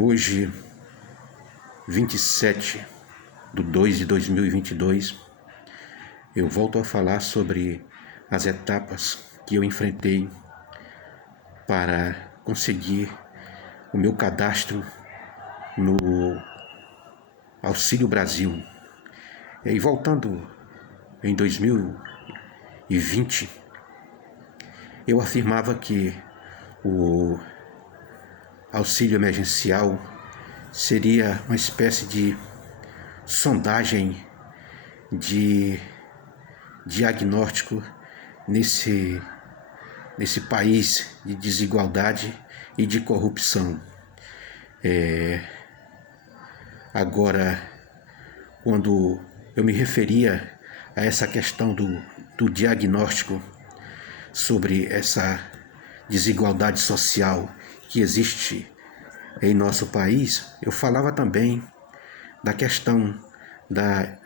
Hoje, 27/2/2022, eu volto a falar sobre as etapas que eu enfrentei para conseguir o meu cadastro no Auxílio Brasil. E voltando em 2020, eu afirmava que o auxílio emergencial seria uma espécie de sondagem de diagnóstico nesse país de desigualdade e de corrupção. Agora, quando eu me referia a essa questão do diagnóstico sobre essa desigualdade social que existe em nosso país, eu falava também da questão da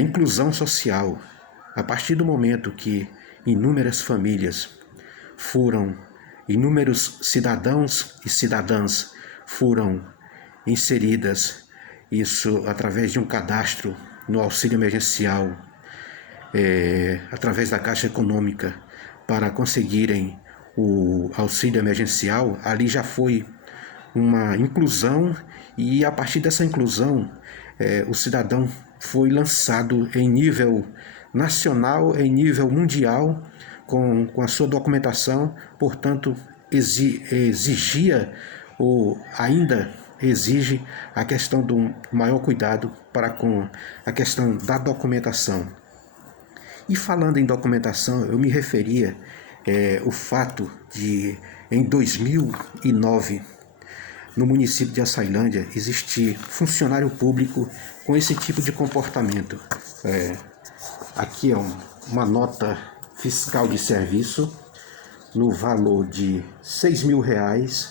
inclusão social. A partir do momento que inúmeras famílias inúmeros cidadãos e cidadãs foram inseridas, isso através de um cadastro no auxílio emergencial, através da Caixa Econômica, para conseguirem o auxílio emergencial, ali já foi uma inclusão, e a partir dessa inclusão, o cidadão foi lançado em nível nacional, em nível mundial, com a sua documentação. Portanto, exigia ou ainda exige a questão do maior cuidado para com a questão da documentação. E falando em documentação, eu me referia o fato de, em 2009, no município de Açailândia, existir funcionário público com esse tipo de comportamento. Aqui é uma nota fiscal de serviço no valor de R$6.000.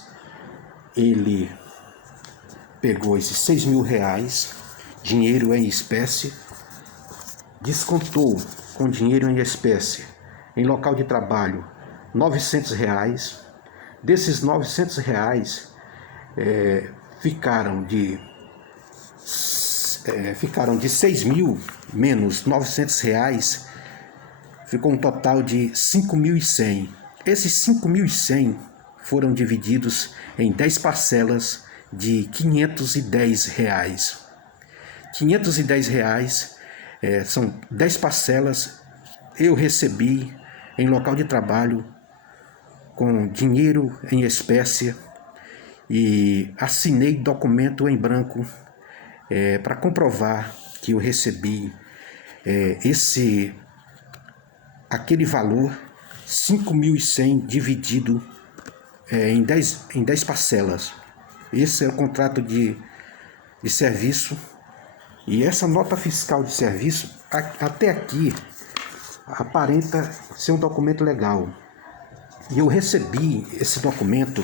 Ele pegou esses R$6.000, dinheiro em espécie, descontou com dinheiro em espécie em local de trabalho R$900. Desses R$900, ficaram de 6.000 menos R$900, ficou um total de R$5.100. Esses R$5.100 foram divididos em 10 parcelas de R$510. R$510 são 10 parcelas. Eu recebi em local de trabalho com dinheiro em espécie e assinei documento em branco para comprovar que eu recebi aquele valor, R$5.100, dividido em 10 parcelas. Esse é o contrato de serviço, e essa nota fiscal de serviço, até aqui, aparenta ser um documento legal. E eu recebi esse documento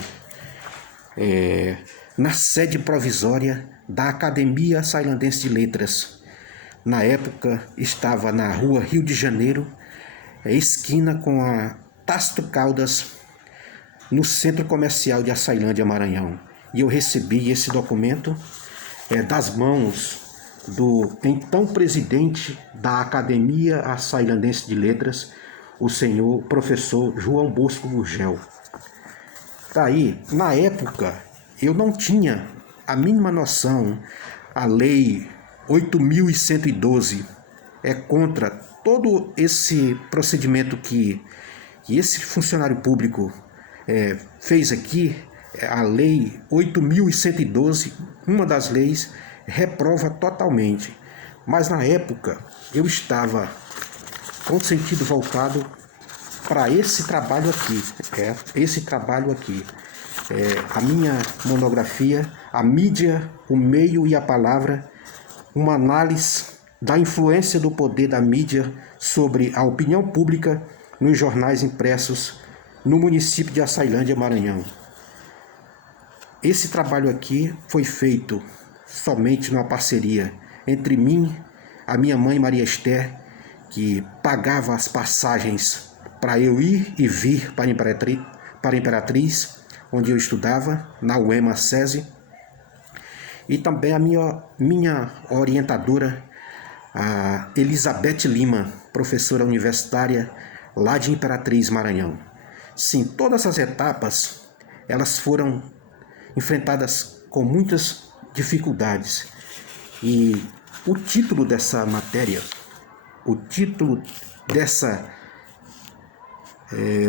na sede provisória da Academia Açailandense de Letras. Na época, estava na rua Rio de Janeiro, esquina com a Tácito Caldas, no Centro Comercial de Açailândia, Maranhão. E eu recebi esse documento das mãos do então presidente da Academia Açailandense de Letras, o senhor professor João Bosco Gurgel. Daí, na época, eu não tinha a mínima noção. A lei 8.112 é contra todo esse procedimento que esse funcionário público fez aqui. A lei 8.112, uma das leis, reprova totalmente. Mas na época eu estava com o sentido voltado para esse trabalho aqui. A minha monografia, A Mídia, o Meio e a Palavra, uma análise da influência do poder da mídia sobre a opinião pública nos jornais impressos no município de Açailândia, Maranhão. Esse trabalho aqui foi feito somente numa parceria entre mim, a minha mãe Maria Esther, que pagava as passagens para eu ir e vir para a Imperatriz, onde eu estudava, na UEMA SESI, e também a minha orientadora, a Elizabeth Lima, professora universitária lá de Imperatriz, Maranhão. Sim, todas as etapas, elas foram enfrentadas com muitas dificuldades. E o título dessa matéria, o título dessa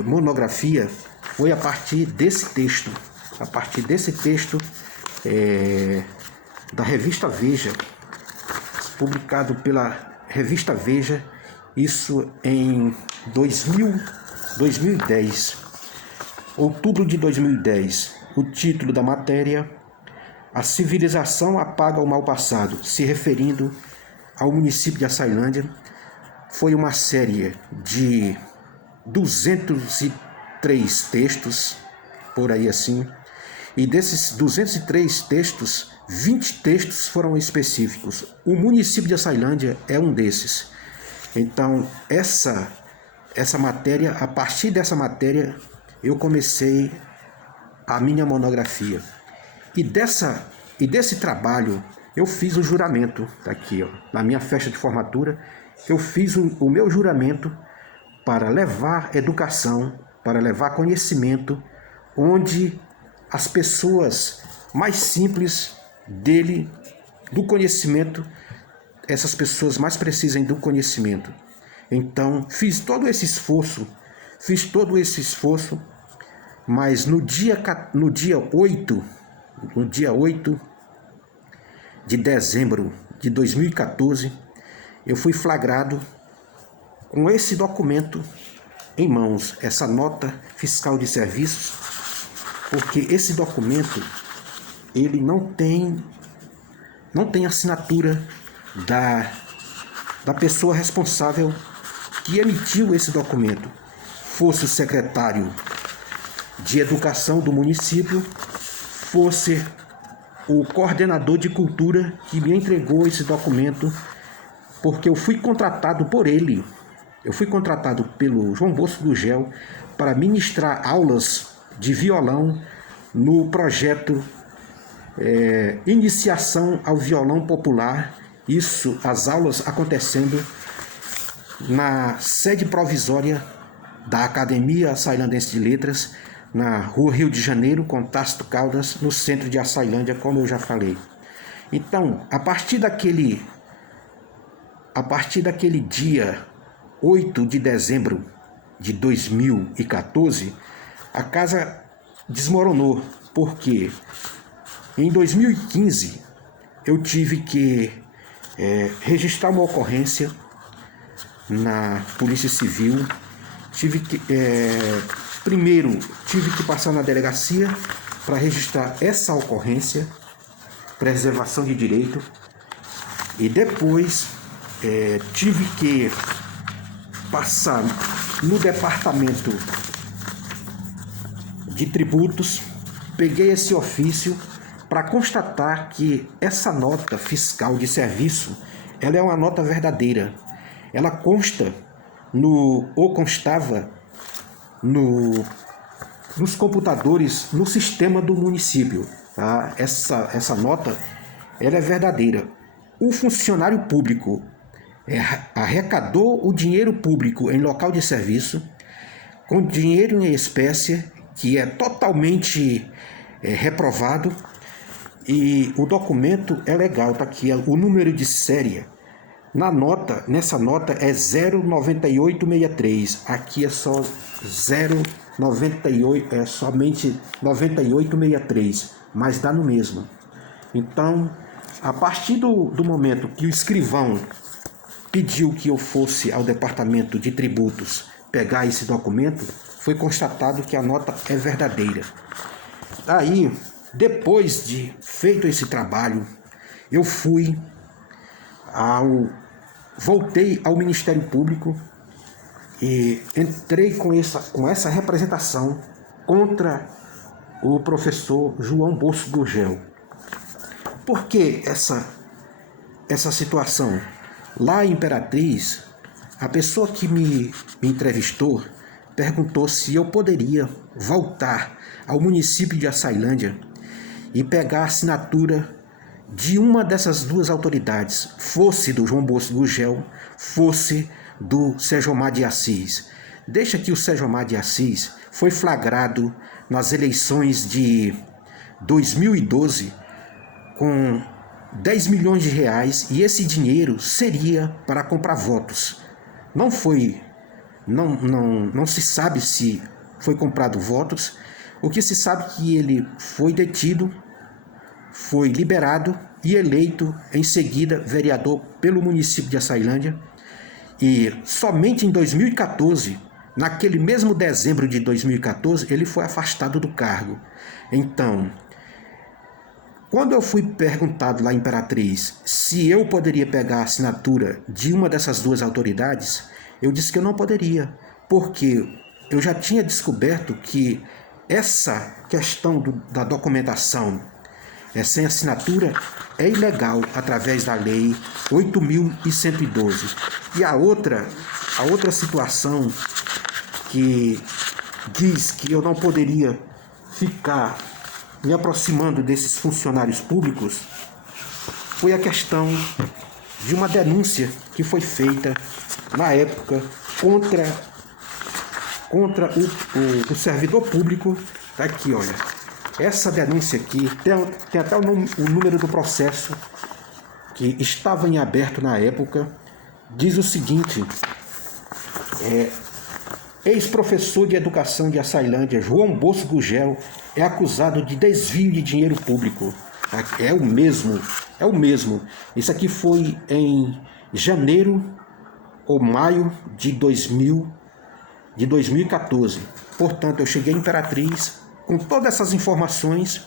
monografia foi a partir desse texto, da revista Veja, publicado pela revista Veja, isso em 2010, outubro de 2010. O título da matéria: A civilização apaga o mal passado, se referindo ao município de Açailândia. Foi uma série de 203 textos, por aí assim, e desses 203 textos, 20 textos foram específicos. O município de Açailândia é um desses. Então, essa matéria, a partir dessa matéria, eu comecei a minha monografia. E desse trabalho, eu fiz o juramento, tá aqui, ó, na minha festa de formatura, eu fiz o meu juramento para levar educação, para levar conhecimento, onde as pessoas mais simples do conhecimento, essas pessoas mais precisam do conhecimento. Então, fiz todo esse esforço, mas no dia 8 de dezembro de 2014, eu fui flagrado com esse documento em mãos, essa nota fiscal de serviços, porque esse documento, ele não tem assinatura da pessoa responsável que emitiu esse documento, fosse o secretário de Educação do município, fosse o coordenador de cultura que me entregou esse documento, porque eu fui contratado por ele. Eu fui contratado pelo João Bosco Gurgel para ministrar aulas de violão no projeto Iniciação ao Violão Popular. Isso, as aulas acontecendo na sede provisória da Academia Açailandense de Letras, na Rua Rio de Janeiro, com Tácito Caldas, no centro de Açailândia, como eu já falei. Então, a partir daquele dia 8 de dezembro de 2014, a casa desmoronou, porque em 2015 eu tive que registrar uma ocorrência na Polícia Civil. Primeiro tive que passar na delegacia para registrar essa ocorrência, preservação de direito, e depois tive que passar no departamento de tributos. Peguei esse ofício para constatar que essa nota fiscal de serviço, ela é uma nota verdadeira. Ela constava nos computadores, no sistema do município. Tá? Essa nota, ela é verdadeira. O funcionário público arrecadou o dinheiro público em local de serviço com dinheiro em espécie, que é totalmente reprovado, e o documento é legal, tá aqui, o número de série. Nessa nota é 09863, aqui é só 098, é somente 9863, mas dá no mesmo. Então, a partir do momento que o escrivão pediu que eu fosse ao departamento de tributos pegar esse documento, foi constatado que a nota é verdadeira. Aí, depois de feito esse trabalho, eu voltei ao Ministério Público e entrei com essa representação contra o professor João Bosco Gurgel. Por que essa situação? Lá em Imperatriz, a pessoa que me entrevistou perguntou se eu poderia voltar ao município de Açailândia e pegar a assinatura de uma dessas duas autoridades, fosse do João Bosco Gurgel, fosse do Sérgio Omar de Assis. Deixa que o Sérgio Omar de Assis foi flagrado nas eleições de 2012 com 10 milhões de reais e esse dinheiro seria para comprar votos. Não se sabe se foi comprado votos. O que se sabe é que ele foi detido, foi liberado e eleito em seguida vereador pelo município de Açailândia. E somente em 2014, naquele mesmo dezembro de 2014, ele foi afastado do cargo. Então, quando eu fui perguntado lá em Imperatriz se eu poderia pegar a assinatura de uma dessas duas autoridades, eu disse que eu não poderia, porque eu já tinha descoberto que essa questão da documentação sem assinatura é ilegal através da Lei 8.112. E a outra situação que diz que eu não poderia ficar me aproximando desses funcionários públicos foi a questão de uma denúncia que foi feita na época contra o servidor público. Tá aqui, olha. Essa denúncia aqui tem até o número do processo que estava em aberto na época. Diz o seguinte: ex-professor de educação de Açailândia, João Bosco Gurgel, é acusado de desvio de dinheiro público. É o mesmo. Isso aqui foi em janeiro ou maio de 2014. Portanto, eu cheguei em Imperatriz com todas essas informações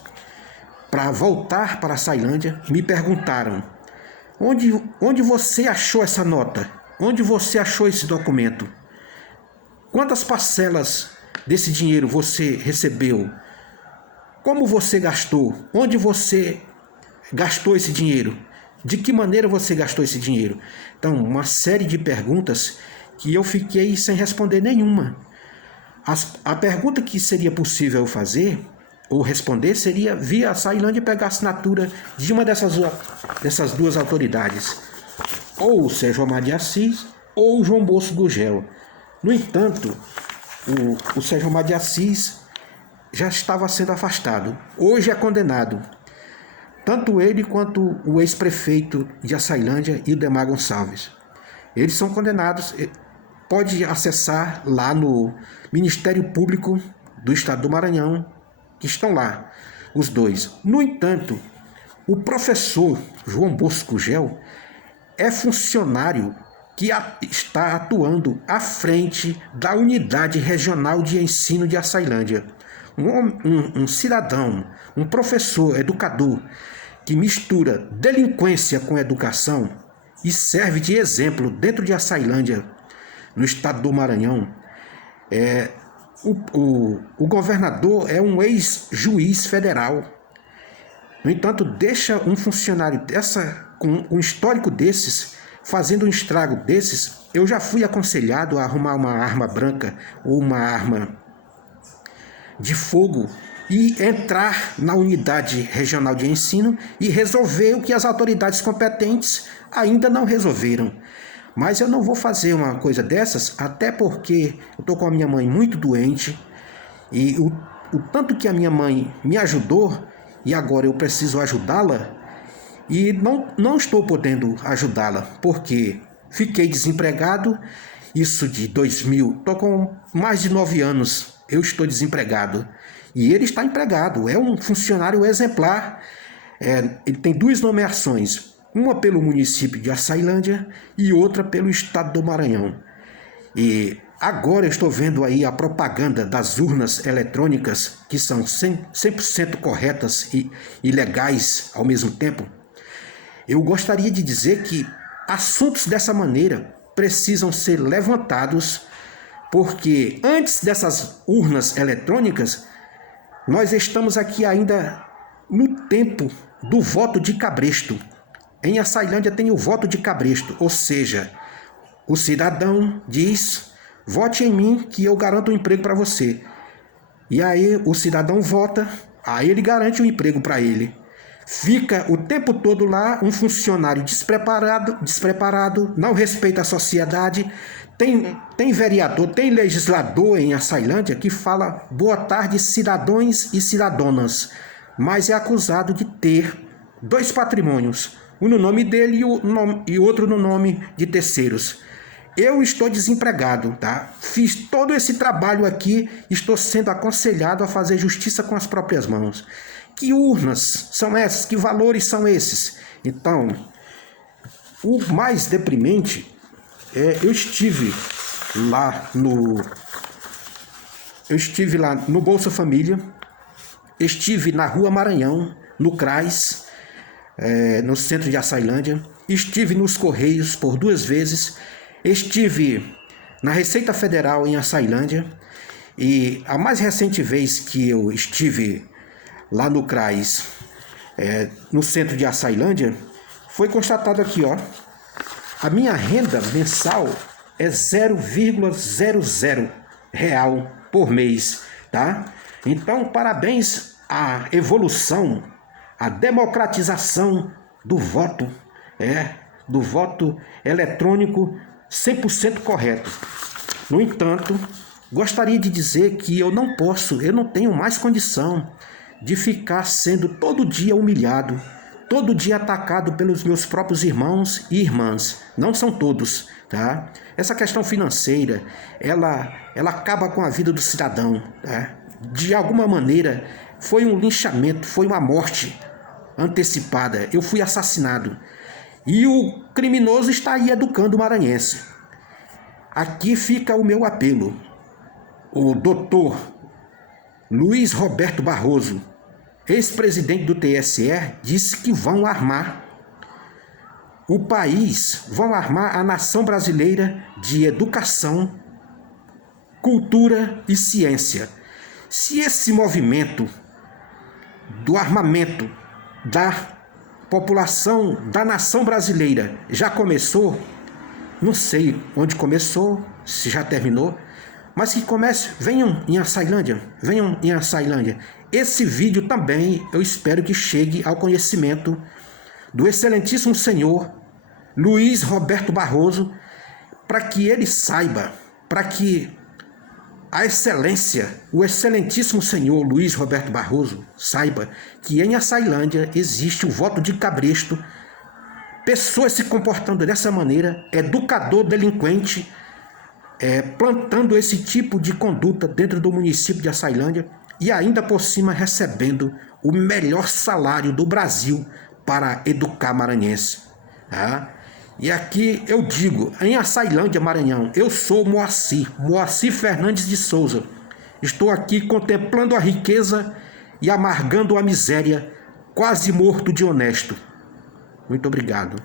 para voltar para Açailândia. Me perguntaram: onde você achou essa nota? Onde você achou esse documento? Quantas parcelas desse dinheiro você recebeu? Como você gastou? Onde você gastou esse dinheiro? De que maneira você gastou esse dinheiro? Então, uma série de perguntas que eu fiquei sem responder nenhuma. A pergunta que seria possível fazer ou responder seria via Açailândia pegar a assinatura de uma dessas duas autoridades, ou o Sérgio Omar de Assis ou o João Bosco Gurgel. No entanto, o Sérgio Omar de Assis já estava sendo afastado. Hoje é condenado. Tanto ele quanto o ex-prefeito de Açailândia, Ildemar Gonçalves. Eles são condenados. Pode acessar lá no Ministério Público do Estado do Maranhão, que estão lá, os dois. No entanto, o professor João Bosco Gurgel é funcionário que está atuando à frente da Unidade Regional de Ensino de Açailândia. Um cidadão, um professor, educador, que mistura delinquência com educação e serve de exemplo dentro de Açailândia, no estado do Maranhão. O governador é um ex-juiz federal. No entanto, deixa um funcionário com um histórico desses, fazendo um estrago desses. Eu já fui aconselhado a arrumar uma arma branca ou uma arma de fogo e entrar na unidade regional de ensino e resolver o que as autoridades competentes ainda não resolveram. Mas eu não vou fazer uma coisa dessas, até porque eu estou com a minha mãe muito doente e o tanto que a minha mãe me ajudou e agora eu preciso ajudá-la e não estou podendo ajudá-la porque fiquei desempregado. Isso de 2000, estou com mais de 9 anos, eu estou desempregado e ele está empregado, é um funcionário exemplar. Ele tem 2 nomeações, uma pelo município de Açailândia e outra pelo estado do Maranhão. E agora eu estou vendo aí a propaganda das urnas eletrônicas, que são 100% corretas e legais ao mesmo tempo. Eu gostaria de dizer que assuntos dessa maneira precisam ser levantados, porque antes dessas urnas eletrônicas, nós estamos aqui ainda no tempo do voto de cabresto. Em Açailândia tem o voto de cabresto, ou seja, o cidadão diz: vote em mim que eu garanto um emprego para você. E aí o cidadão vota, aí ele garante um emprego para ele. Fica o tempo todo lá um funcionário despreparado, não respeita a sociedade. Tem vereador, tem legislador em Açailândia que fala boa tarde, cidadãos e cidadãs, mas é acusado de ter 2 patrimônios, um no nome dele e outro no nome de terceiros. Eu estou desempregado, tá? Fiz todo esse trabalho aqui, estou sendo aconselhado a fazer justiça com as próprias mãos. Que urnas são essas? Que valores são esses? Então, o mais deprimente eu estive lá no Bolsa Família, estive na Rua Maranhão, no CRAS, no centro de Açailândia, estive nos Correios por 2 vezes, estive na Receita Federal em Açailândia, e a mais recente vez que eu estive lá no CRAS, no centro de Açailândia, foi constatado aqui, ó, a minha renda mensal é 0,00 real por mês, tá? Então, parabéns à evolução, à democratização do voto, do voto eletrônico 100% correto. No entanto, gostaria de dizer que eu não tenho mais condição de ficar sendo todo dia humilhado, todo dia atacado pelos meus próprios irmãos e irmãs. Não são todos, tá? Essa questão financeira, ela acaba com a vida do cidadão, tá? De alguma maneira, foi um linchamento, foi uma morte antecipada. Eu fui assassinado. E o criminoso está aí educando o maranhense. Aqui fica o meu apelo. O doutor Luiz Roberto Barroso, ex-presidente do TSE, disse que vão armar o país, vão armar a nação brasileira de educação, cultura e ciência. Se esse movimento do armamento da população da nação brasileira já começou, não sei onde começou, se já terminou, mas que comece, venham em Açailândia. Esse vídeo também eu espero que chegue ao conhecimento do excelentíssimo senhor Luiz Roberto Barroso, para que ele saiba, para que a excelência, o excelentíssimo senhor Luiz Roberto Barroso saiba que em Açailândia existe o voto de cabresto, pessoas se comportando dessa maneira, educador delinquente, plantando esse tipo de conduta dentro do município de Açailândia e ainda por cima recebendo o melhor salário do Brasil para educar maranhense. Tá? E aqui eu digo, em Açailândia, Maranhão, eu sou Moacir Fernandes de Souza. Estou aqui contemplando a riqueza e amargando a miséria, quase morto de honesto. Muito obrigado.